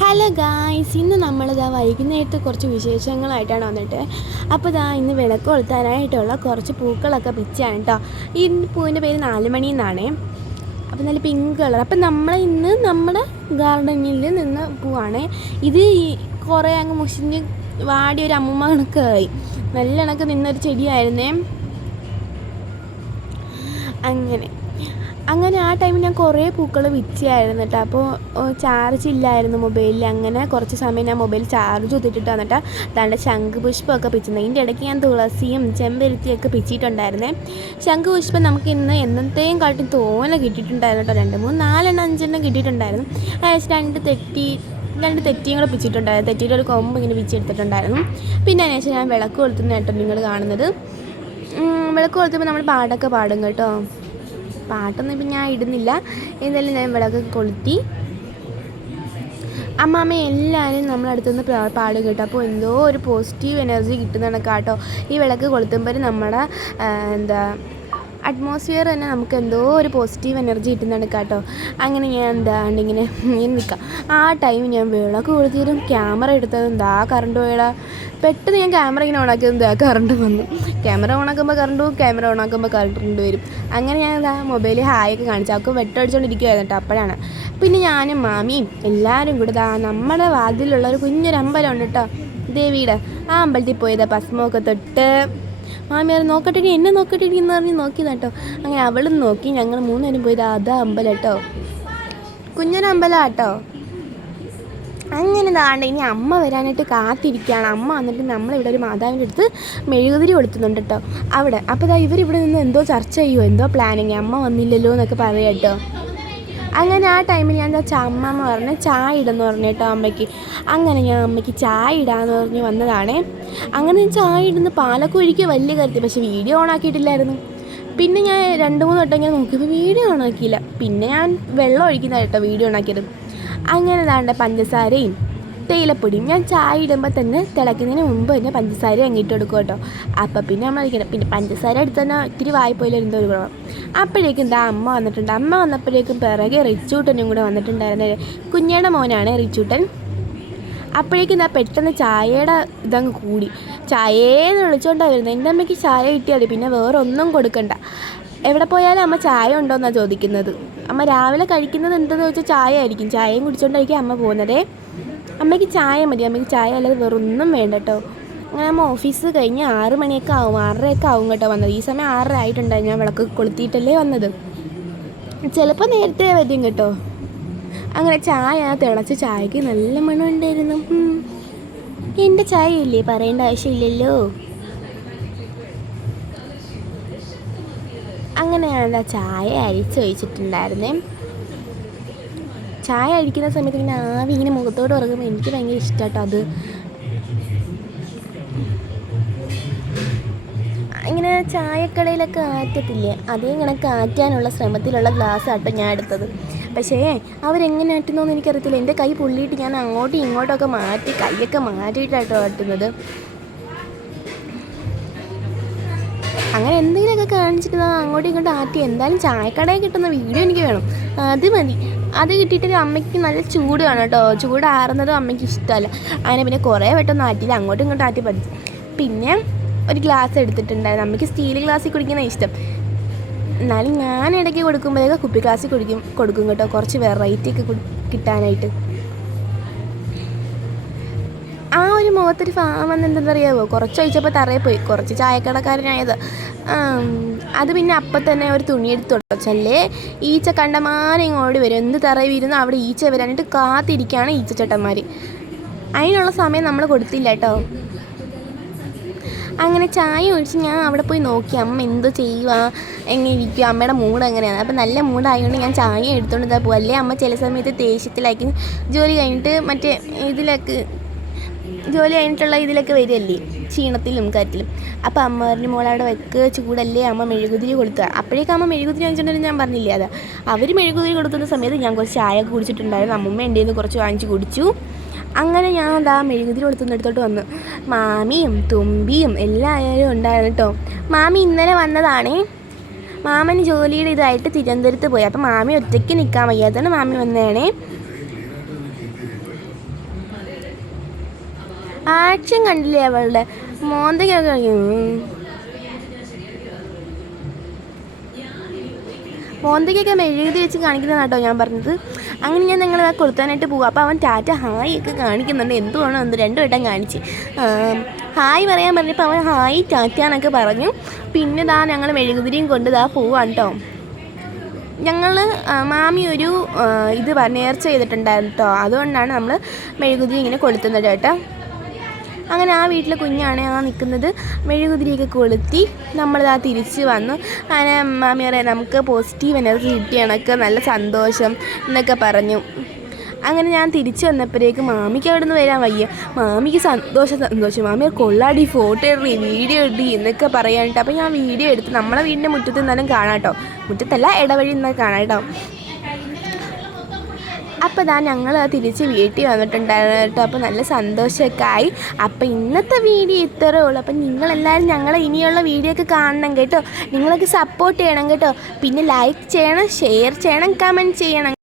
Hello guys, ഇന്ന് നമ്മളിതാ വൈകുന്നേരത്ത് കുറച്ച് വിശേഷങ്ങളായിട്ടാണ് വന്നിട്ട്. അപ്പോൾ ഇന്ന് വിളക്ക് കൊളുത്താനായിട്ടുള്ള കുറച്ച് പൂക്കളൊക്കെ പിച്ചാണ് കേട്ടോ. ഈ പൂവിൻ്റെ പേര് 4 മണി എന്നാണേ. അപ്പോൾ നല്ല പിങ്ക് കളർ. അപ്പം ഇന്ന് നമ്മുടെ ഗാർഡനിൽ നിന്ന് പൂവാണ് ഇത്. കുറേ അങ്ങ് മുഷിഞ്ഞ് വാടിയൊരു അമ്മൂമ്മ കണക്കായി. നല്ല കണക്ക് നിന്നൊരു ചെടിയായിരുന്നേ. അങ്ങനെ ആ ടൈമിൽ ഞാൻ കുറേ പൂക്കൾ വിറ്റായിരുന്നു കേട്ടോ. അപ്പോൾ ചാർജ് ഇല്ലായിരുന്നു മൊബൈലിൽ. അങ്ങനെ കുറച്ച് സമയം ഞാൻ മൊബൈൽ ചാർജ് കുത്തിയിട്ടിട്ട് വന്നിട്ട് അതാണ്ട് ശംഖുപുഷ്പമൊക്കെ പിച്ചുന്നത്. ഇതിൻ്റെ ഇടയ്ക്ക് ഞാൻ തുളസിയും ചെമ്പരത്തിയൊക്കെ പിച്ചിട്ടുണ്ടായിരുന്നേ. ശംഖുപുഷ്പം നമുക്ക് ഇന്ന് എന്നത്തെയും കാട്ടി തോനെ കിട്ടിയിട്ടുണ്ടായിരുന്നു കേട്ടോ. 2, 3, 4 എണ്ണം 5 എണ്ണം കിട്ടിയിട്ടുണ്ടായിരുന്നു. രണ്ട് തെറ്റിയും കൂടെ പിച്ചിട്ടുണ്ടായിരുന്നു. തെറ്റിയുടെ ഒരു കൊമ്പ് ഇങ്ങനെ പിച്ചെടുത്തിട്ടുണ്ടായിരുന്നു. പിന്നെ അതിനുശേഷം ഞാൻ വിളക്ക് കൊളുത്തുന്ന കേട്ടോ നിങ്ങൾ കാണുന്നത്. വിളക്ക് കൊളുത്തുമ്പോൾ നമ്മൾ പാട്ടൊക്കെ പാടും കേട്ടോ. പാട്ടൊന്നും ഇപ്പം ഞാൻ ഇടുന്നില്ല. എന്തായാലും ഞാൻ വിളക്ക് കൊളുത്തി. അമ്മാമ്മ എല്ലാവരും നമ്മളടുത്തുനിന്ന് പാടും കേട്ടോ. അപ്പോൾ എന്തോ ഒരു പോസിറ്റീവ് എനർജി കിട്ടുന്നതാണ് കേട്ടോ. ഈ വിളക്ക് കൊളുത്തുമ്പോൾ നമ്മുടെ അറ്റ്മോസ്ഫിയർ തന്നെ നമുക്ക് എന്തോ ഒരു പോസിറ്റീവ് എനർജി കിട്ടുന്നതാണ് കേട്ടോ. അങ്ങനെ ഞാൻ ഇങ്ങനെ നിൽക്കാം. ആ ടൈം ഞാൻ വിളക്ക് കൊളുത്തിയതും ക്യാമറ എടുത്തതും കറണ്ട് പോയടാ. പെട്ടെന്ന് ഞാൻ ക്യാമറ ഇങ്ങനെ ഓണാക്കിയതും കറണ്ട് വന്നു. ക്യാമറ ഓണാക്കുമ്പോൾ കറണ്ട് പോകും, ക്യാമറ ഓണാക്കുമ്പോൾ കറണ്ട് വരും. അങ്ങനെ ഞാൻ മൊബൈലിൽ ഹായൊക്കെ കാണിച്ചു. അവർക്ക് വെട്ടടിച്ചുകൊണ്ടിരിക്കുമായിരുന്നു കേട്ടോ. അപ്പോഴാണ് പിന്നെ ഞാനും മാമിയും എല്ലാവരും കൂടെ നമ്മുടെ വാതിലുള്ള ഒരു കുഞ്ഞൊരു അമ്പലം ഉണ്ട് കേട്ടോ, ദേവിയുടെ. ആ അമ്പലത്തിൽ പോയതാ ഭസ്മമൊക്കെ തൊട്ട്. മാമി അവർ നോക്കട്ടെ, എന്നെ നോക്കട്ടെ എന്ന് പറഞ്ഞ് നോക്കിയതാ കേട്ടോ. അങ്ങനെ അവളും നോക്കി. ഞങ്ങൾ 3 പേരും പോയത് അതാ അമ്പലം കേട്ടോ. കുഞ്ഞൊരു അമ്പലം കേട്ടോ. അങ്ങനെ ഇനി അമ്മ വരാനായിട്ട് കാത്തിരിക്കുകയാണ്. അമ്മ വന്നിട്ട് നമ്മളിവിടെ ഒരു മാതാവിൻ്റെ അടുത്ത് മെഴുകുതിരി കൊടുത്തുന്നുണ്ട് കേട്ടോ അവിടെ. അപ്പോൾ ഇവരിവിടെ നിന്ന് എന്തോ ചർച്ച ചെയ്യുമോ, എന്തോ പ്ലാനിങ്. അമ്മ വന്നില്ലല്ലോ എന്നൊക്കെ പറയാം കേട്ടോ. അങ്ങനെ ആ ടൈമിൽ ഞാൻ അമ്മമ്മ പറഞ്ഞ് ചായ ഇടെന്ന് പറഞ്ഞു കേട്ടോ അമ്മയ്ക്ക്. അങ്ങനെ ഞാൻ അമ്മയ്ക്ക് ചായ ഇടാന്ന് പറഞ്ഞ് വന്നതാണേ. അങ്ങനെ ചായ ഇടുന്ന പാലൊക്കെ ഒഴിക്കുക വലിയ കാര്യത്തിൽ. പക്ഷേ വീഡിയോ ഓണാക്കിയിട്ടില്ലായിരുന്നു. പിന്നെ ഞാൻ 2-3 വട്ടം ഞാൻ നോക്കിയപ്പോൾ വീഡിയോ ഓണാക്കിയില്ല. പിന്നെ ഞാൻ വെള്ളം ഒഴിക്കുന്ന കേട്ടോ വീഡിയോ ഓണാക്കിയത്. അങ്ങനെ പഞ്ചസാരയും തേയിലപ്പൊടിയും ഞാൻ ചായ ഇടുമ്പോൾ തന്നെ തിളയ്ക്കുന്നതിന് മുമ്പ് തന്നെ പഞ്ചസാര അങ്ങിട്ട് കൊടുക്കും കേട്ടോ. അപ്പം പിന്നെ നമ്മൾ കഴിക്കണം. പിന്നെ പഞ്ചസാര എടുത്ത് തന്നെ ഇത്തിരി വായ്പോയിൽ എന്തോ ഒരു ഗുണം. അപ്പോഴേക്കും അമ്മ വന്നിട്ടുണ്ട്. അമ്മ വന്നപ്പോഴേക്കും പിറകെ റിച്ചൂട്ടനും കൂടെ വന്നിട്ടുണ്ടായിരുന്നത്. കുഞ്ഞേടെ മോനാണ് റിച്ചൂട്ടൻ. അപ്പോഴേക്കും പെട്ടെന്ന് ചായയുടെ ഇതങ്ങ് കൂടി. ചായയെന്ന് വിളിച്ചുകൊണ്ടാണ് വരുന്നത്. എൻ്റെ അമ്മയ്ക്ക് ചായ കിട്ടിയാൽ മതി, പിന്നെ വേറെ ഒന്നും കൊടുക്കണ്ട. എവിടെ പോയാലും അമ്മ ചായ ഉണ്ടോയെന്നാണ് ചോദിക്കുന്നത്. അമ്മ രാവിലെ കഴിക്കുന്നത് എന്തെന്ന് വെച്ചാൽ ചായ ആയിരിക്കും. ചായയും കുടിച്ചുകൊണ്ടായിരിക്കും അമ്മ പോകുന്നതേ. അമ്മയ്ക്ക് ചായ മതി, അമ്മയ്ക്ക് ചായ അല്ലാതെ വേറൊന്നും വേണ്ട കേട്ടോ. അങ്ങനെ അമ്മ ഓഫീസ് കഴിഞ്ഞ് 6 മണിയൊക്കെ ആവും, 6:30 ആവും കേട്ടോ വന്നത്. ഈ സമയം 6:30 ആയിട്ടുണ്ടായി. ഞാൻ വിളക്ക് കൊളുത്തിയിട്ടല്ലേ വന്നത്. ചിലപ്പോൾ നേരത്തെ വരും കേട്ടോ. അങ്ങനെ ചായ തിളച്ച ചായക്ക് നല്ല മണം ഉണ്ടായിരുന്നു. എൻ്റെ ചായ ഇല്ലേ, പറയേണ്ട ആവശ്യമില്ലല്ലോ. അങ്ങനെ ഞാൻ ചായ അരിച്ചൊഴിച്ചിട്ടുണ്ടായിരുന്നേ. ചായ അഴിക്കുന്ന സമയത്ത് ഇങ്ങനെ ആവി ഇങ്ങനെ മുഖത്തോട് ഇറങ്ങുമ്പോൾ എനിക്ക് ഭയങ്കര ഇഷ്ടം കേട്ടോ. അത് ഇങ്ങനെ ചായക്കടയിലൊക്കെ ആറ്റത്തില്ലേ, അതേ ഇങ്ങനെ കാറ്റാനുള്ള ശ്രമത്തിലുള്ള ഗ്ലാസ് ആട്ടോ ഞാൻ എടുത്തത്. പക്ഷേ അവരെങ്ങനെ ആറ്റുന്നോന്ന് എനിക്കറിയത്തില്ല. എൻ്റെ കൈ പൊള്ളിയിട്ട് ഞാൻ അങ്ങോട്ടും ഇങ്ങോട്ടൊക്കെ മാറ്റി കൈയൊക്കെ മാറ്റിയിട്ടാട്ടോ ആട്ടുന്നത്. അങ്ങനെ എന്തെങ്കിലുമൊക്കെ കാണിച്ചിട്ട് അങ്ങോട്ടും ഇങ്ങോട്ടും ആറ്റി. എന്തായാലും ചായക്കടയിൽ കിട്ടുന്ന വീഡിയോ എനിക്ക് വേണം, അത് മതി. അത് കിട്ടിയിട്ട് അമ്മയ്ക്ക് നല്ല ചൂട് വേണം കേട്ടോ. ചൂടാറുന്നതും അമ്മയ്ക്ക് ഇഷ്ടമല്ല. അങ്ങനെ പിന്നെ കുറേ വട്ടം ആറ്റിയില്ല, അങ്ങോട്ടും ഇങ്ങോട്ടും ആറ്റി പഠിച്ചു. പിന്നെ ഒരു ഗ്ലാസ് എടുത്തിട്ടുണ്ടായിരുന്നു. അമ്മയ്ക്ക് സ്റ്റീൽ ഗ്ലാസ്സിൽ കുടിക്കുന്ന ഇഷ്ടം. എന്നാലും ഞാൻ ഇടയ്ക്ക് കൊടുക്കുമ്പോഴേക്കും കുപ്പി ഗ്ലാസ്സിൽ കൊടുക്കും കേട്ടോ, കുറച്ച് വെറൈറ്റി ഒക്കെ കിട്ടാനായിട്ട്. ആ ഒരു മുഖത്തൊരു ഫാം വന്നെന്താ അറിയാമോ, കുറച്ച് ഒഴിച്ചപ്പോൾ തറയിൽ പോയി. കുറച്ച് ചായക്കടക്കാരനായത്. അത് പിന്നെ അപ്പം തന്നെ ഒരു തുണി എടുത്ത് തുടച്ചല്ലേ. ഈച്ച കണ്ടമാനം ഇങ്ങോട്ട് വരും. എന്ത് തറയിൽ വീരുന്നോ അവിടെ ഈച്ച വരാനായിട്ട് കാത്തിരിക്കുകയാണ് ഈച്ചച്ചട്ടന്മാർ. അതിനുള്ള സമയം നമ്മൾ കൊടുത്തില്ല കേട്ടോ. അങ്ങനെ ചായ ഒഴിച്ച് ഞാൻ അവിടെ പോയി നോക്കി അമ്മ എന്തോ ചെയ്യുക, എങ്ങനെ ഇരിക്കുക, അമ്മയുടെ മൂഡ് എങ്ങനെയാണ്. അപ്പം നല്ല മൂഡായതുകൊണ്ട് ഞാൻ ചായ എടുത്തുകൊണ്ട് പോകും. അല്ലേ അമ്മ ചില സമയത്ത് ദേഷ്യത്തിലായിരിക്കും. ജോലി കഴിഞ്ഞിട്ട് ജോലി കഴിഞ്ഞിട്ടുള്ള ഇതിലൊക്കെ വരികയല്ലേ, ക്ഷീണത്തിലും കാര്യത്തിലും. അപ്പോൾ അമ്മ പറഞ്ഞു മോളവിടെ വെക്ക്, ചൂടല്ലേ, അമ്മ മെഴുകുതിരി കൊടുക്കുക. അപ്പോഴേക്കും അമ്മ മെഴുകുതിരി വാങ്ങിച്ചിട്ടുണ്ടെങ്കിൽ ഞാൻ പറഞ്ഞില്ലേ, അതാ അവർ മെഴുകുതിരി കൊടുക്കുന്ന സമയത്ത് ഞാൻ കുറച്ച് ചായ ഒക്കെ കുടിച്ചിട്ടുണ്ടായിരുന്നു. അമ്മൂമ്മ എൻ്റെ നിന്ന് കുറച്ച് വാങ്ങിച്ച് കുടിച്ചു. അങ്ങനെ ഞാൻ മെഴുകുതിരി കൊടുത്തുന്നിടത്തോട്ട് വന്നു. മാമിയും തുമ്പിയും എല്ലാവരും ഉണ്ടായിരുന്നു കേട്ടോ. മാമി ഇന്നലെ വന്നതാണേ. മാമന് ജോലിയുടെ ഇതായിട്ട് തിരുവനന്തപുരത്ത് പോയി. അപ്പം മാമി ഒറ്റയ്ക്ക് നിൽക്കാൻ വയ്യാത്തതാണ് മാമി വന്നതാണേ. ആക്ഷൻ കണ്ടില്ലേ അവളുടെ മോന്തയ്ക്കൊക്കെ മോന്തയ്ക്കൊക്കെ മെഴുകുതി വെച്ച് കാണിക്കുന്നതാണ് കേട്ടോ ഞാൻ പറഞ്ഞത്. അങ്ങനെ ഞാൻ നിങ്ങൾ കൊളുത്താനായിട്ട് പോകും. അപ്പോൾ അവൻ ടാറ്റ ഹായ് ഒക്കെ കാണിക്കുന്നുണ്ട്. എന്തുവാണോ എന്ത് 2 വട്ടം കാണിച്ച് ഹായ് പറയാൻ പറഞ്ഞപ്പോൾ അവൻ ഹായ് ടാറ്റ എന്നൊക്കെ പറഞ്ഞു. പിന്നെ ഞങ്ങൾ മെഴുകുതിരിയും കൊണ്ട് പോവാണ് കേട്ടോ. ഞങ്ങൾ മാമി ഒരു ഇത് നേർച്ച ചെയ്തിട്ടുണ്ടായിരുന്നു കേട്ടോ. അതുകൊണ്ടാണ് നമ്മൾ മെഴുകുതിരി ഇങ്ങനെ കൊളുത്തുന്നത് കേട്ടോ. അങ്ങനെ ആ വീട്ടിലെ കുഞ്ഞാണ് നിൽക്കുന്നത്. മെഴുകുതിരിയൊക്കെ കൊളുത്തി തിരിച്ച് വന്നു. അങ്ങനെ മാമി പറയാം നമുക്ക് പോസിറ്റീവ് എനർജി കിട്ടിയ കണക്ക് നല്ല സന്തോഷം എന്നൊക്കെ പറഞ്ഞു. അങ്ങനെ ഞാൻ തിരിച്ച് വന്നപ്പോഴേക്ക് മാമിക്ക് അവിടെ നിന്ന് വരാൻ വയ്യ. മാമിക്ക് സന്തോഷം മാമി കൊള്ളാടി ഫോട്ടോ ഇടറി വീഡിയോ ഇടി എന്നൊക്കെ പറയാനിട്ട്. അപ്പോൾ ഞാൻ വീഡിയോ എടുത്ത് നമ്മളെ വീടിൻ്റെ മുറ്റത്ത് നിന്നാലും കാണാം കേട്ടോ. മുറ്റത്തല്ല ഇടവഴി നിന്നാൽ കാണാം കേട്ടോ. അപ്പോൾ ഞങ്ങൾ തിരിച്ച് വീട്ടിൽ വന്നിട്ടുണ്ടായിരുന്നു കേട്ടോ. അപ്പോൾ നല്ല സന്തോഷമൊക്കെ ആയി. അപ്പോൾ ഇന്നത്തെ വീഡിയോ ഇത്രയേ ഉള്ളൂ. അപ്പം നിങ്ങളെല്ലാവരും ഞങ്ങളെ ഇനിയുള്ള വീഡിയോ ഒക്കെ കാണണം കേട്ടോ. നിങ്ങളൊക്കെ സപ്പോർട്ട് ചെയ്യണം കേട്ടോ. പിന്നെ ലൈക്ക് ചെയ്യണം, ഷെയർ ചെയ്യണം, കമൻറ്റ് ചെയ്യണം.